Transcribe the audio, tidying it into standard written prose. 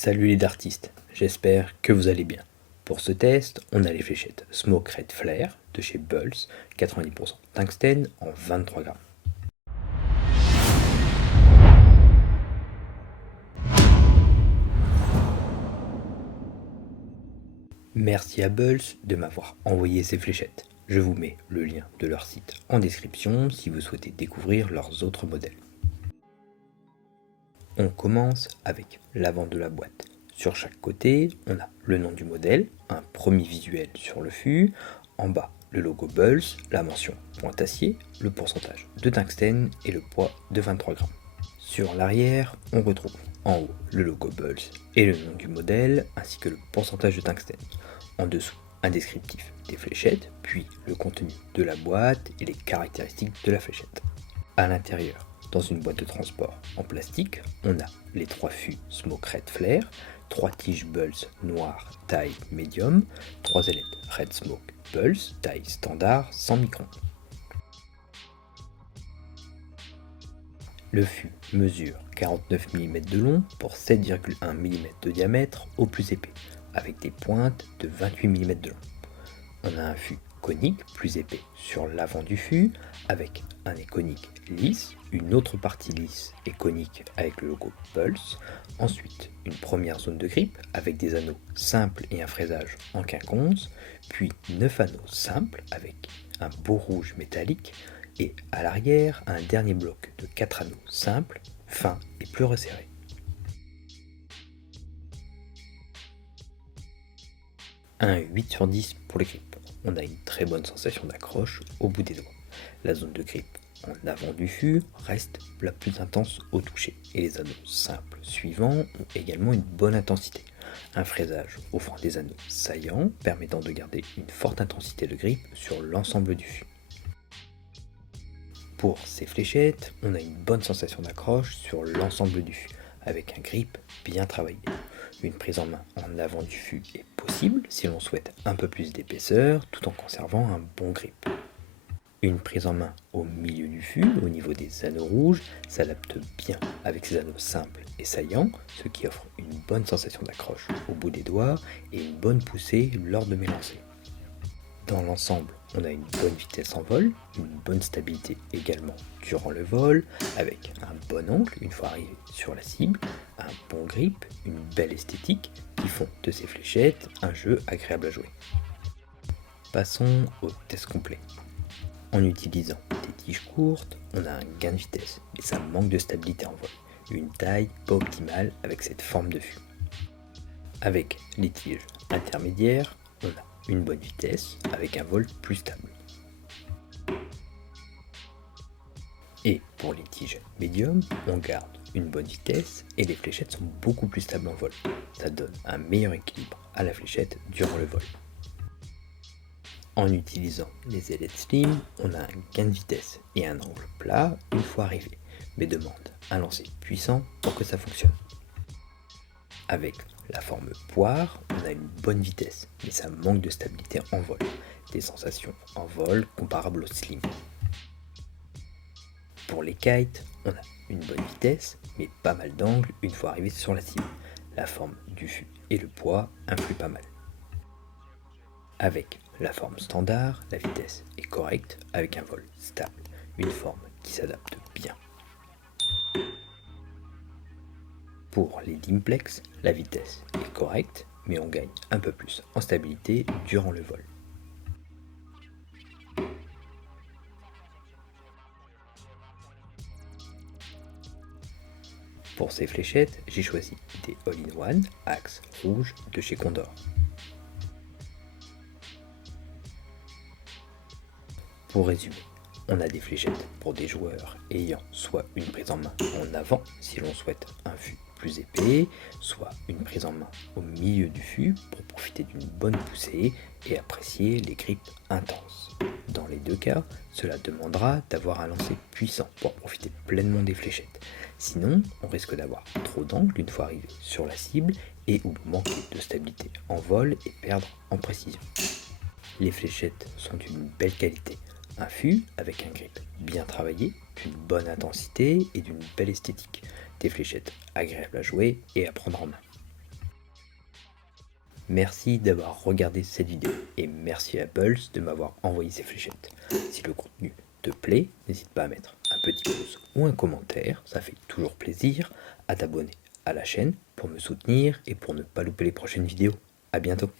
Salut les dartistes, j'espère que vous allez bien. Pour ce test, on a les fléchettes Smoke Red Flare de chez Bulls, 90% tungstène en 23 grammes. Merci à Bulls de m'avoir envoyé ces fléchettes. Je vous mets le lien de leur site en description si vous souhaitez découvrir leurs autres modèles. On commence avec l'avant de la boîte. Sur chaque côté, on a le nom du modèle, un premier visuel sur le fût, en bas le logo Bulls, la mention pointe-acier, le pourcentage de tungstène et le poids de 23 grammes. Sur l'arrière, on retrouve en haut le logo Bulls et le nom du modèle ainsi que le pourcentage de tungstène. En dessous, un descriptif des fléchettes, puis le contenu de la boîte et les caractéristiques de la fléchette. À l'intérieur, dans une boîte de transport en plastique, on a les 3 fûts Smoke Red Flare, 3 tiges Bulls noires taille médium, 3 ailettes Red Smoke Bulls taille standard 100 microns. Le fût mesure 49 mm de long pour 7,1 mm de diamètre au plus épais, avec des pointes de 28 mm de long. On a un fût conique plus épais sur l'avant du fût, avec un nez conique lisse, une autre partie lisse et conique avec le logo Pulse, ensuite une première zone de grippe avec des anneaux simples et un fraisage en quinconce, puis 9 anneaux simples avec un beau rouge métallique, et à l'arrière un dernier bloc de 4 anneaux simples, fins et plus resserrés. Un 8 sur 10 pour les grippes. On a une très bonne sensation d'accroche au bout des doigts. La zone de grippe en avant du fût reste la plus intense au toucher et les anneaux simples suivants ont également une bonne intensité. Un fraisage offrant des anneaux saillants permettant de garder une forte intensité de grippe sur l'ensemble du fût. Pour ces fléchettes, on a une bonne sensation d'accroche sur l'ensemble du fût avec un grip bien travaillé. Une prise en main en avant du fût est possible si l'on souhaite un peu plus d'épaisseur tout en conservant un bon grip. Une prise en main au milieu du fût, au niveau des anneaux rouges, s'adapte bien avec ces anneaux simples et saillants, ce qui offre une bonne sensation d'accroche au bout des doigts et une bonne poussée lors de mes lancers. Dans l'ensemble, on a une bonne vitesse en vol, une bonne stabilité également durant le vol, avec un bon angle une fois arrivé sur la cible, un bon grip, une belle esthétique qui font de ces fléchettes un jeu agréable à jouer. Passons au test complet. En utilisant des tiges courtes, on a un gain de vitesse, mais ça manque de stabilité en vol, une taille pas optimale avec cette forme de fût. Avec les tiges intermédiaires, on a une bonne vitesse avec un vol plus stable. Et pour les tiges médium, on garde une bonne vitesse et les fléchettes sont beaucoup plus stables en vol. Ça donne un meilleur équilibre à la fléchette durant le vol. En utilisant les ailettes slim, on a un gain de vitesse et un angle plat une fois arrivé, mais demande un lancer puissant pour que ça fonctionne. Avec la forme poire, on a une bonne vitesse, mais ça manque de stabilité en vol. Des sensations en vol comparables au slim. Pour les kites, on a une bonne vitesse, mais pas mal d'angle une fois arrivé sur la cible. La forme du fût et le poids influent pas mal. Avec la forme standard, la vitesse est correcte avec un vol stable, une forme qui s'adapte bien. Pour les Dimplex, la vitesse est correcte, mais on gagne un peu plus en stabilité durant le vol. Pour ces fléchettes, j'ai choisi des All-in-One axe rouge de chez Condor. Pour résumer, on a des fléchettes pour des joueurs ayant soit une prise en main en avant si l'on souhaite un fût plus épais, soit une prise en main au milieu du fût pour profiter d'une bonne poussée et apprécier les grippes intenses. Dans les deux cas, cela demandera d'avoir un lancer puissant pour profiter pleinement des fléchettes. Sinon, on risque d'avoir trop d'angle une fois arrivé sur la cible et ou manquer de stabilité en vol et perdre en précision. Les fléchettes sont d'une belle qualité. Un fût avec un grip bien travaillé, d'une bonne intensité et d'une belle esthétique. Des fléchettes agréables à jouer et à prendre en main. Merci d'avoir regardé cette vidéo et merci à Pulse de m'avoir envoyé ces fléchettes. Si le contenu te plaît, n'hésite pas à mettre un petit pouce ou un commentaire, ça fait toujours plaisir, à t'abonner à la chaîne pour me soutenir et pour ne pas louper les prochaines vidéos. A bientôt.